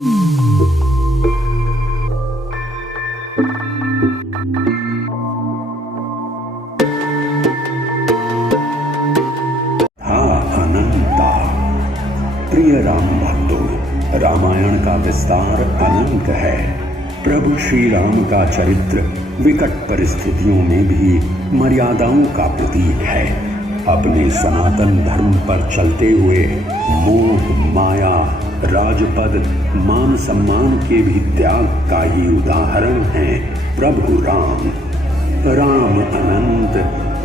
अनंता। प्रिय राम भक्तों, रामायण का विस्तार अनंत है। प्रभु श्री राम का चरित्र विकट परिस्थितियों में भी मर्यादाओं का प्रतीक है। अपने सनातन धर्म पर चलते हुए मोह, माया, राजपद, मान सम्मान के भी त्याग का ही उदाहरण है प्रभु राम। राम अनंत,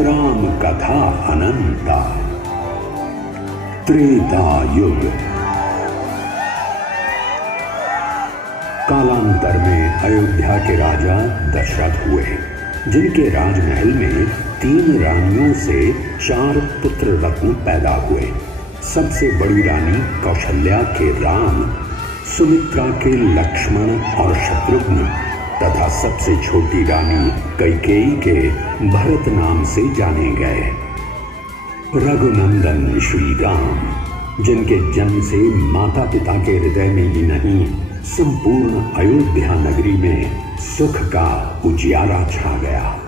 राम कथा अनंता। त्रेता युग। कालांतर में अयोध्या के राजा दशरथ हुए, जिनके राजमहल में 3 रानियों से 4 पुत्र रत्न पैदा हुए। सबसे बड़ी रानी कौशल्या के राम, सुमित्रा के लक्ष्मण और शत्रुघ्न तथा सबसे छोटी रानी कैकेयी के भरत नाम से जाने गए। रघुनंदन श्री राम, जिनके जन्म से माता पिता के हृदय में ही नहीं, संपूर्ण अयोध्या नगरी में सुख का उजियारा छा गया।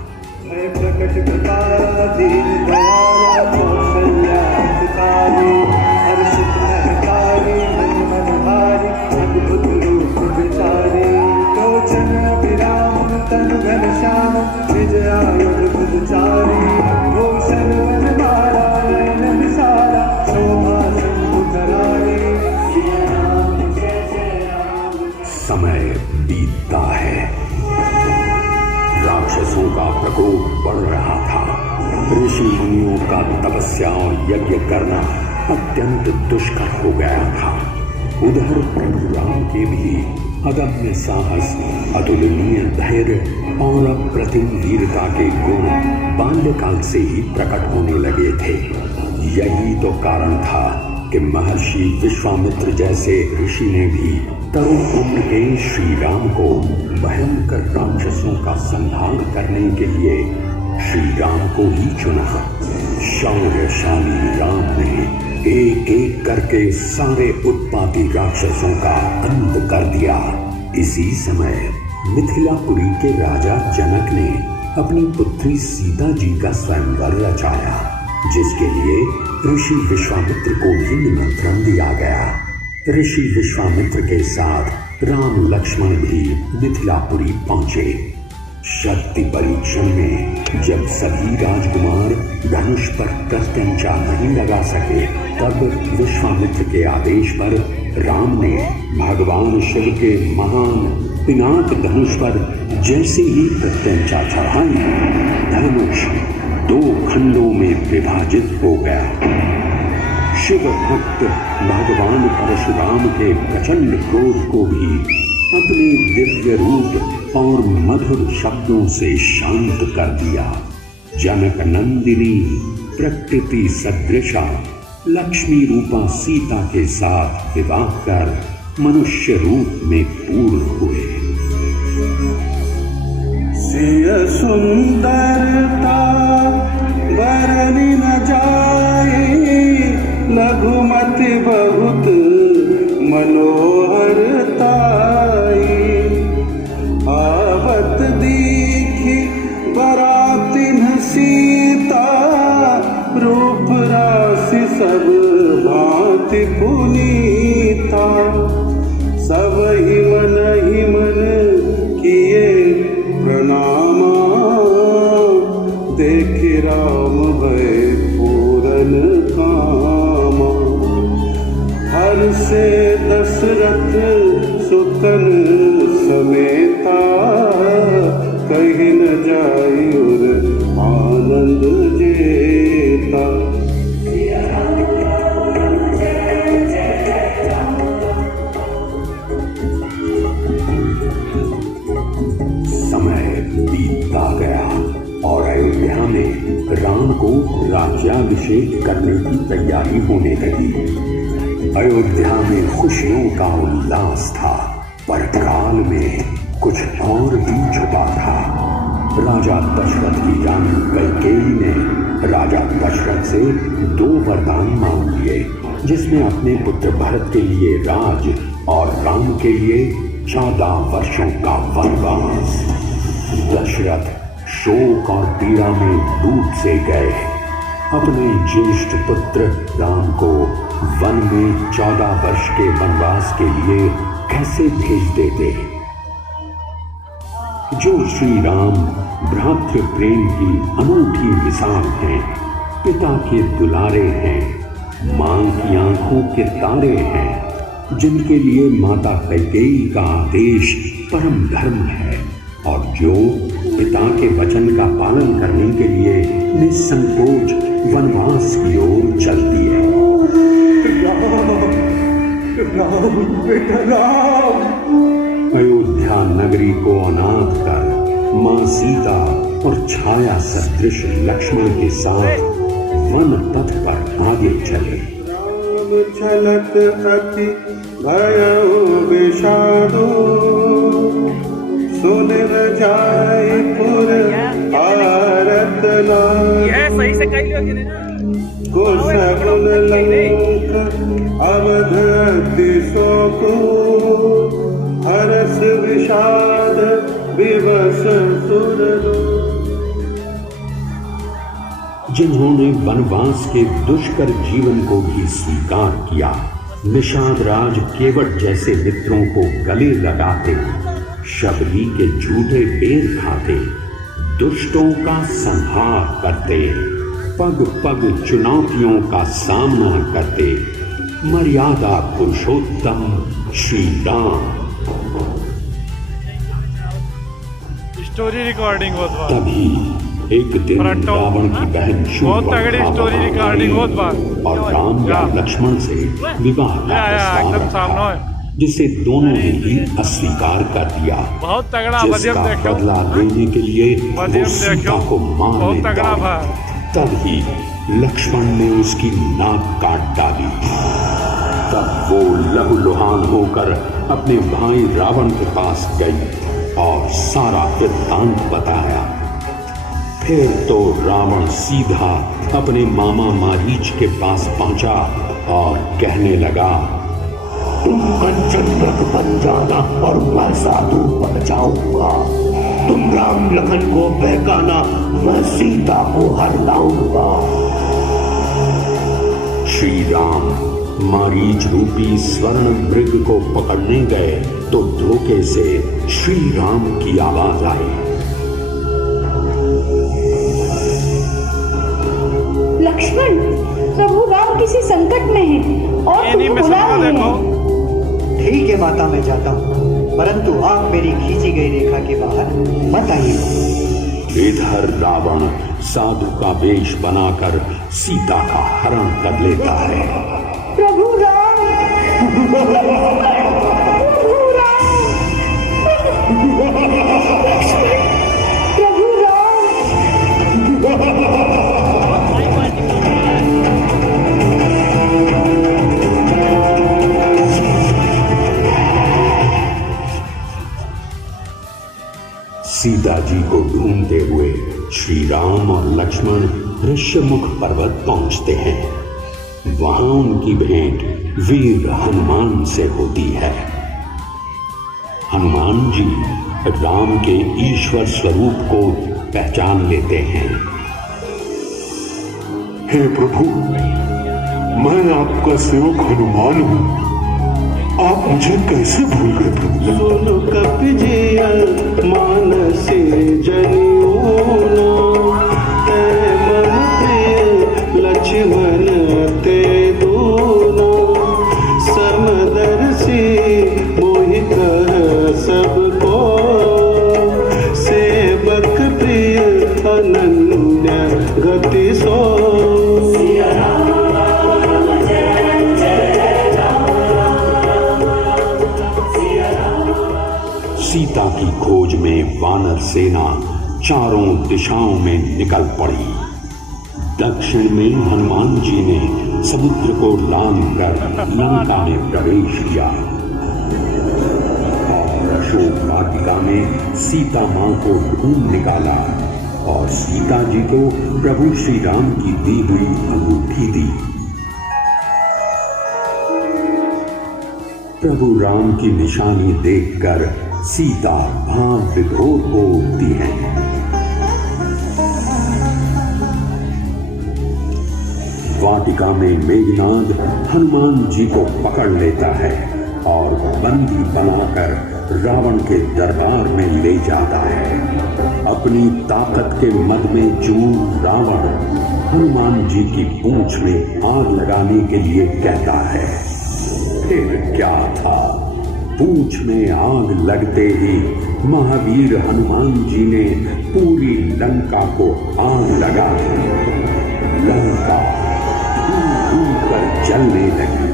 समय बीतता है। राक्षसों का प्रकोप बढ़ रहा था। ऋषि मुनियों का तपस्या और यज्ञ करना अत्यंत दुष्कर हो गया था। उधर प्रभु राम के भी अदम्य साहस, अतुलनीय धैर्य और अप्रतिम वीरता के गुण बाल्यकाल से ही प्रकट होने लगे थे। यही तो कारण था कि महर्षि विश्वामित्र जैसे ऋषि ने भी तरुण उम्र के श्री राम को भयंकर राक्षसों का संहार करने के लिए श्री राम को ही चुना। शौर्यशाली राम ने एक एक करके सारे उत्पाती राक्षसों का अंत कर दिया। इसी समय मिथिलापुरी के राजा जनक ने अपनी पुत्री सीता जी का स्वयंवर रचाया, जिसके लिए ऋषि विश्वामित्र को भी निमंत्रण दिया गया। ऋषि विश्वामित्र के साथ राम लक्ष्मण भी मिथिलापुरी पहुंचे। शक्ति परीक्षण में जब सभी राजकुमार धनुष पर प्रत्यंचा नहीं लगा सके, तब विश्वामित्र के आदेश पर राम ने भगवान शिव के महान पिनाक धनुष पर जैसे ही प्रत्यंचा चढ़ाई, धनुष 2 खंडों में विभाजित हो गया। शिव भक्त भगवान परशुराम के प्रचंड क्रोध को भी अपने दिव्य रूप और मधुर शब्दों से शांत कर दिया। जनक नंदिनी प्रकृति सदृशा लक्ष्मी रूपा सीता के साथ विवाह कर मनुष्य रूप में पूर्ण हुए। सिय सुंदरता बरनी न जाए, लघुमति बहुत मनोहरता। आवत दीखी बरातिन सीता, रूप राशि सब भांति पुनीता। सब ही मन किए प्रणामा, देख राम भय पूरन कामा। हर से दशरथ सुतन समेता, कहीं न जाई और आनंद जेता। समय बीतता गया और अयोध्या में राम को राज्याभिषेक करने की तैयारी होने लगी। अयोध्या में खुशियों का उल्लास था, पर काल में कुछ और भी छुपा था। राजा दशरथ की रानी कैकेयी ने राजा दशरथ से 2 वरदान मांग लिए, जिसमें अपने पुत्र भरत के लिए राज और राम के लिए 14 वर्षों का वनवास। दशरथ शोक और पीड़ा में डूब से गए। अपने ज्येष्ठ पुत्र राम को वन में 14 वर्ष के वनवास के लिए कैसे भेज देते। जो श्री राम भ्रातृ प्रेम की अनूठी मिसाल हैं, पिता के दुलारे हैं, मां की आंखों के तारे हैं, जिनके लिए माता कैकेयी का आदेश परम धर्म है और जो पिता के वचन का पालन करने के लिए निसंकोच वनवास की ओर चलती है। राम बेटा राम। अयोध्या नगरी को अनाथ कर मां सीता और छाया सदृश लक्ष्मण के साथ वन पथ पर आगे चले। राम चलत अति भयो विषादो, सुन न जाय पुर आरत नाम। यह सही से कही लोग ना को सगुन लंक अवध अति शोको, हरस विषाद विवश सुरलो। जिन्होंने वनवास के दुष्कर जीवन को भी स्वीकार किया, निषाद राज केवट जैसे मित्रों को गले लगाते, शबरी के झूठे बेर खाते, दुष्टों का संहार करते, पग पग चुनौतियों का सामना करते, मर्यादा पुरुषोत्तम श्री राम। स्टोरी रिकॉर्डिंग बहुत तभी एक दिन रावण की बहन बहुत तगड़ी स्टोरी रिकॉर्डिंग बहुत बार और राम या लक्ष्मण से विवाह का प्रस्ताव रखा, जिसे दोनों ने ही अस्वीकार कर दिया। बहुत तगड़ा जिसका बदला लेने के लिए वो सीता को मार लेता। तभी लक्ष्मण ने उसकी नाक काट डाली। तब वो लहूलुहान होकर अपने भाई रावण के पास गई और सारा वृत्तांत बताया। फिर तो रावण सीधा अपने मामा मारीच के पास पहुंचा और कहने लगा, तुम कंचन रख बन जाना और मैं साधु बन जाऊंगा। तुम राम लखन को बहकाना, मैं सीता को हर लाऊंगा। श्री राम मारीच रूपी स्वर्ण मृग को पकड़ने गए तो धोखे से श्री राम की आवाज आई, लक्ष्मण, प्रभु राम किसी संकट में है और तुमको बुला रहे हैं। ठीक है माता, मैं जाता हूँ, परंतु आप मेरी खींची गई रेखा के बाहर मत आइए। इधर रावण साधु का वेश बनाकर सीता का हरण कर लेता है। प्रभु राम, प्रभु राम, प्रभु राम। सीता जी को ढूंढते हुए श्री राम और लक्ष्मण ऋष्यमुख पर्वत पहुंचते हैं। वहां उनकी भेंट वीर हनुमान से होती है। हनुमान जी राम के ईश्वर स्वरूप को पहचान लेते हैं। हे प्रभु, मैं आपका सेवक हनुमान हूँ, आप मुझे कैसे भूल गए प्रभु? सुनो कपिजिया मानसी जनियोनो, ते मन प्रिय लक्ष्मण ते दोनो, समदर्शी मोहि कह सबको, सेवक प्रिय अनन्य गति सो। सीता की खोज में वानर सेना चारों दिशाओं में निकल पड़ी। दक्षिण में हनुमान जी ने समुद्र को लांघ कर लंका में प्रवेश किया और अशोक वाटिका में सीता मां को ढूंढ निकाला और सीता जी को प्रभु श्री राम की दी हुई अंगूठी दी। प्रभु राम की निशानी देखकर सीता भाव विभोर हो उठती है। वाटिका में मेघनाद हनुमान जी को पकड़ लेता है और बंदी बनाकर रावण के दरबार में ले जाता है। अपनी ताकत के मद में चूर रावण हनुमान जी की पूंछ में आग लगाने के लिए कहता है। फिर क्या था, पूंछ में आग लगते ही महावीर हनुमान जी ने पूरी लंका को आग लगा दी। लंका धूम कर जलने लगी।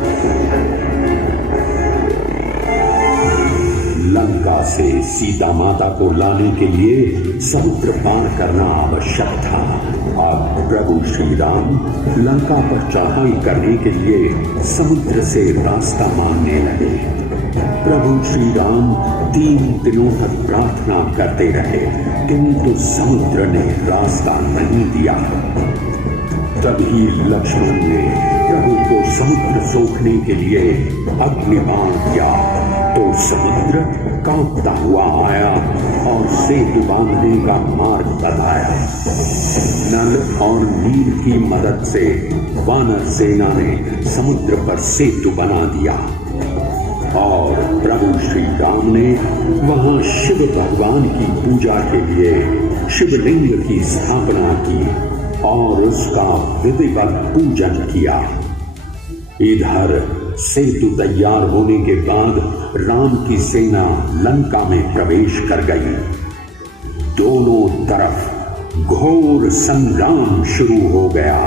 लंका से सीता माता को लाने के लिए समुद्र पार करना आवश्यक था। अब प्रभु श्री राम लंका पर चढ़ाई करने के लिए समुद्र से रास्ता मांगने लगे। प्रभु श्री राम 3 दिनों तक प्रार्थना करते रहे, किंतु समुद्र ने रास्ता नहीं दिया। तभी लक्ष्मण ने प्रभु को समुद्र सोखने के लिए अग्निबाण किया, तो समुद्र कांपता हुआ आया और सेतु बांधने का मार्ग बताया। नल और नील की मदद से वानर सेना ने समुद्र पर सेतु बना दिया और प्रभु श्री राम ने वहां शिव भगवान की पूजा के लिए शिवलिंग की स्थापना की और उसका विधिवत पूजन किया। इधर सेतु तैयार होने के बाद राम की सेना लंका में प्रवेश कर गई। दोनों तरफ घोर संग्राम शुरू हो गया।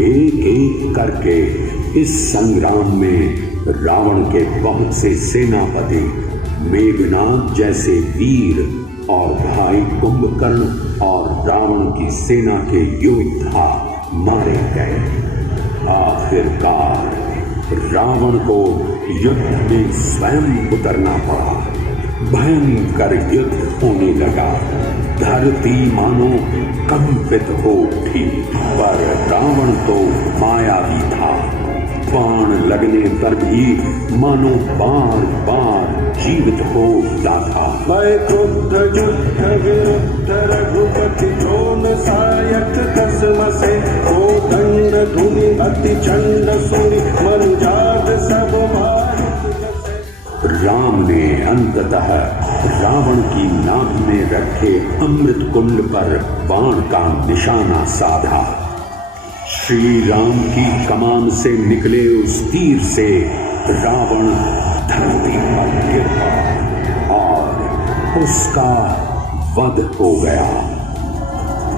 एक एक करके इस संग्राम में रावण के बहुत से सेनापति, मेघनाद जैसे वीर और भाई कुंभकर्ण और रावण की सेना के योद्धा मारे गए। आखिरकार रावण को युद्ध में स्वयं उतरना पड़ा। भयंकर युद्ध होने लगा। धरती मानो कंपित हो उठी, पर रावण तो मायावी था। बाण लगने पर भी मानो बार बार जीवित हो उठता था। मैं क्रुद्ध युद्ध विरुद्ध रघुपति द्रोण सायक कसम से को दंड धुनि अति चंड सुनि मनुजात सब राम ने अंततः रावण की नाभ में रखे अमृत कुंड पर बाण का निशाना साधा। श्री राम की कमान से निकले उस तीर से रावण धरती पर गिर पड़ा और उसका वध हो गया।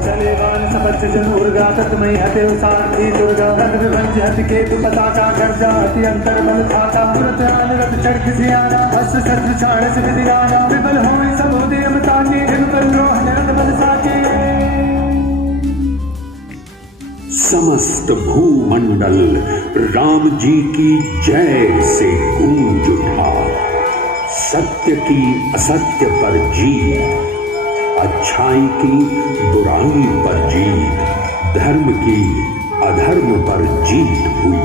चलेवान सपच जन उर्गा तत्मय हते उसारथी दुर्गा रथ विभंज हति केतु पताका गर्जा हति अंतर बल खाता तुरत अनुरत चढ़ सियाना हस सर्व चाण से विदिगाना विबल होई सबोदय अमतानी विबल रोह नरत बल साके। समस्त भूमंडल राम जी की जय से गूंज उठा। सत्य की असत्य पर जीत, अच्छाई की बुराई पर जीत, धर्म की अधर्म पर जीत हुई।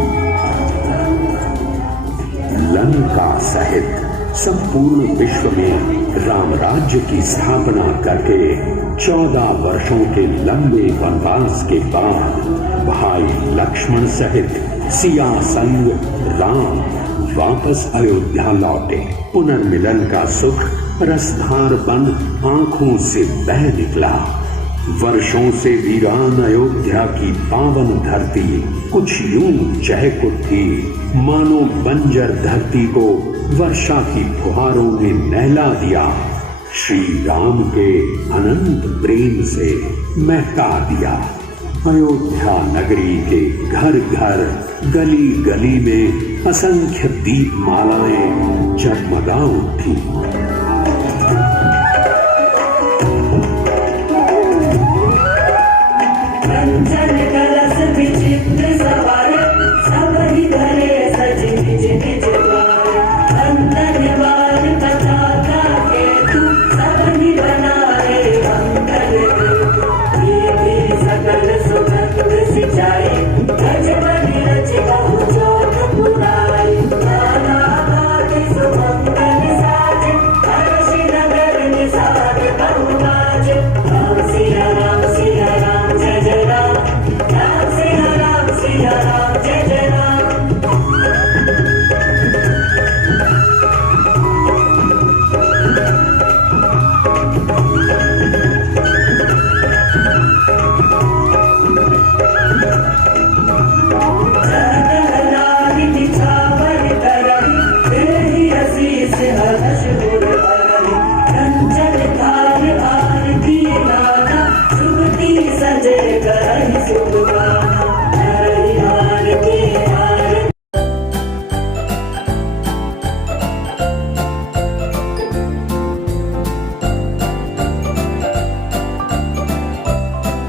लंका सहित संपूर्ण विश्व में राम राज्य की स्थापना करके 14 वर्षों के लंबे वनवास के बाद भाई लक्ष्मण सहित सिया संग राम वापस अयोध्या लौटे। पुनर्मिलन का सुख रसधार बन आंखों से बह निकला। वर्षों से वीरान अयोध्या की पावन धरती कुछ यूं चहक उठी, मानो बंजर धरती को वर्षा की फुहारों ने नहला दिया। श्री राम के अनंत प्रेम से महका दिया। अयोध्या नगरी के घर घर, गली गली में असंख्य दीप मालाएं जगमगा उठी।